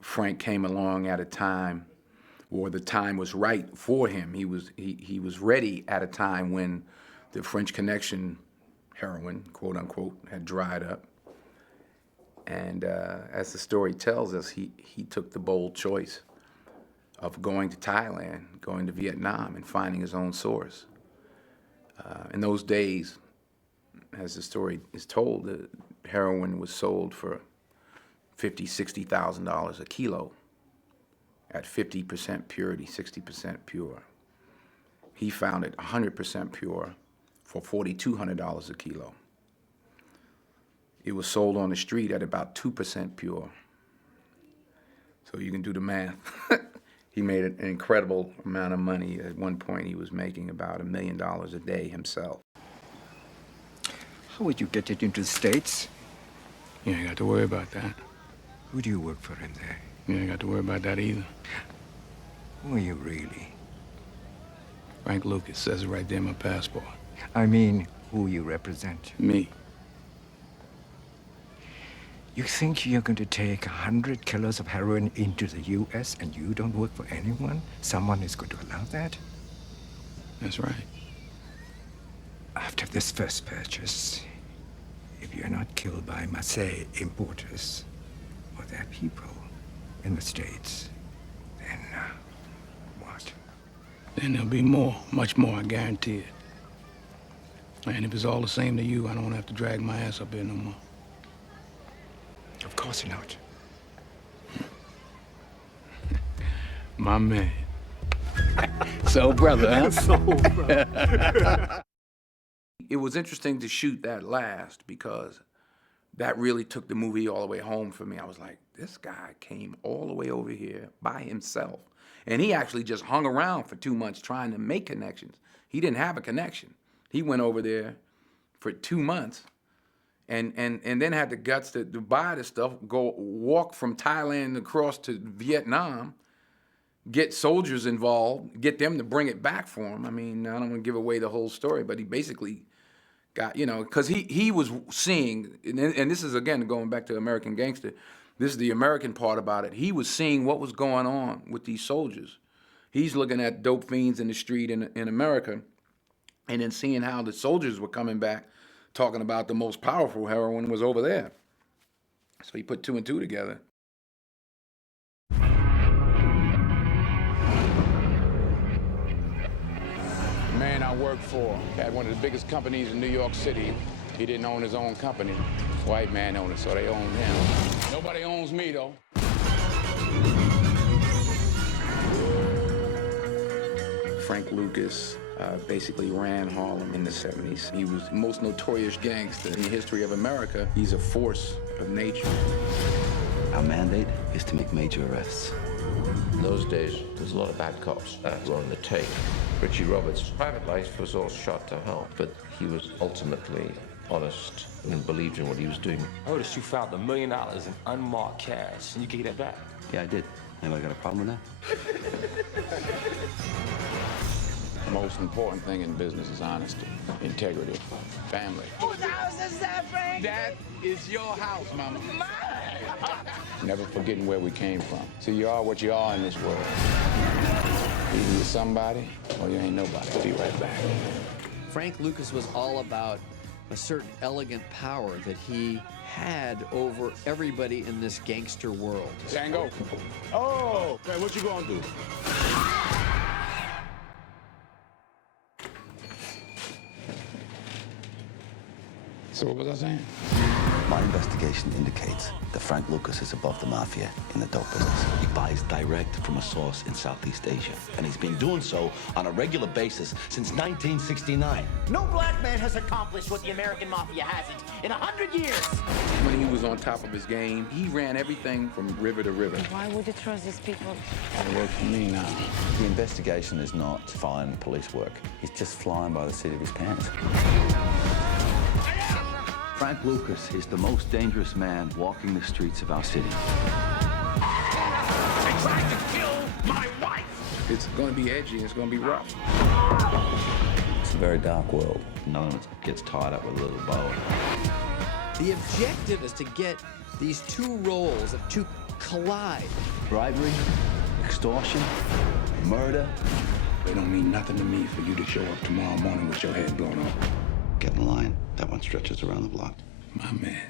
Frank came along at a time, or the time was right for him. He was ready at a time when the French Connection heroin, quote unquote, had dried up. And as the story tells us, he took the bold choice of going to Thailand, going to Vietnam, and finding his own source. In those days, as the story is told, the heroin was sold for $50,000, $60,000 a kilo at 50% purity, 60% pure. He found it 100% pure for $4,200 a kilo. It was sold on the street at about 2% pure. So you can do the math. He made an incredible amount of money. At one point, he was making about $1 million a day himself. How would you get it into the States? You ain't got to worry about that. Who do you work for in there? You ain't got to worry about that either. Who are you really? Frank Lucas says it right there in my passport. I mean, who you represent. Me. You think you're going to take 100 kilos of heroin into the U.S. and you don't work for anyone? Someone is going to allow that? That's right. After this first purchase, if you're not killed by Marseille importers or their people in the States, then what? Then there'll be more, much more, I guarantee it. And if it's all the same to you, I don't have to drag my ass up here no more. Of course not. My man. Soul brother, huh? Soul brother. It was interesting to shoot that last because that really took the movie all the way home for me. I was like, this guy came all the way over here by himself. And he actually just hung around for 2 months trying to make connections. He didn't have a connection. He went over there for 2 months and then had the guts to buy the stuff, walk from Thailand across to Vietnam, get soldiers involved, get them to bring it back for him. I mean, I don't want to give away the whole story, but he basically got, you know, because he was seeing, and this is, again, going back to American Gangster, this is the American part about it. He was seeing what was going on with these soldiers. He's looking at dope fiends in the street in America, and then seeing how the soldiers were coming back, talking about the most powerful heroin was over there. So he put 2 and 2 together. The man I worked for had one of the biggest companies in New York City. He didn't own his own company. White man owned it, so they owned him. Nobody owns me, though. Frank Lucas basically ran Harlem in the 70s. He was the most notorious gangster in the history of America. He's a force of nature. Our mandate is to make major arrests. In those days, there's a lot of bad cops that were on the take. Richie Roberts' private life was all shot to hell, but he was ultimately honest and believed in what he was doing. I noticed you found $1 million in unmarked cash, and you gave that back. Yeah, I did. Anybody got a problem with that? The most important thing in business is honesty, integrity, family. Whose house is that, Frank? That is your house, Mama. Mine! Never forgetting where we came from. See, you are what you are in this world. Either you're somebody or you ain't nobody. Be right back. Frank Lucas was all about a certain elegant power that he had over everybody in this gangster world. Django. Oh, okay, what you gonna do? So what was I saying? My investigation indicates that Frank Lucas is above the mafia in the dope business. He buys direct from a source in Southeast Asia, and he's been doing so on a regular basis since 1969. No black man has accomplished what the American mafia hasn't in 100 years. When he was on top of his game, he ran everything from river to river. Why would you trust these people? It works for me now. The investigation is not fine police work. He's just flying by the seat of his pants. Frank Lucas is the most dangerous man walking the streets of our city. They tried to kill my wife! It's going to be edgy. It's going to be rough. very dark world. None of it gets tied up with a little bow. The objective is to get these two roles to collide. Bribery, extortion, murder. It don't mean nothing to me for you to show up tomorrow morning with your head blown off. Get in line. That one stretches around the block. My man.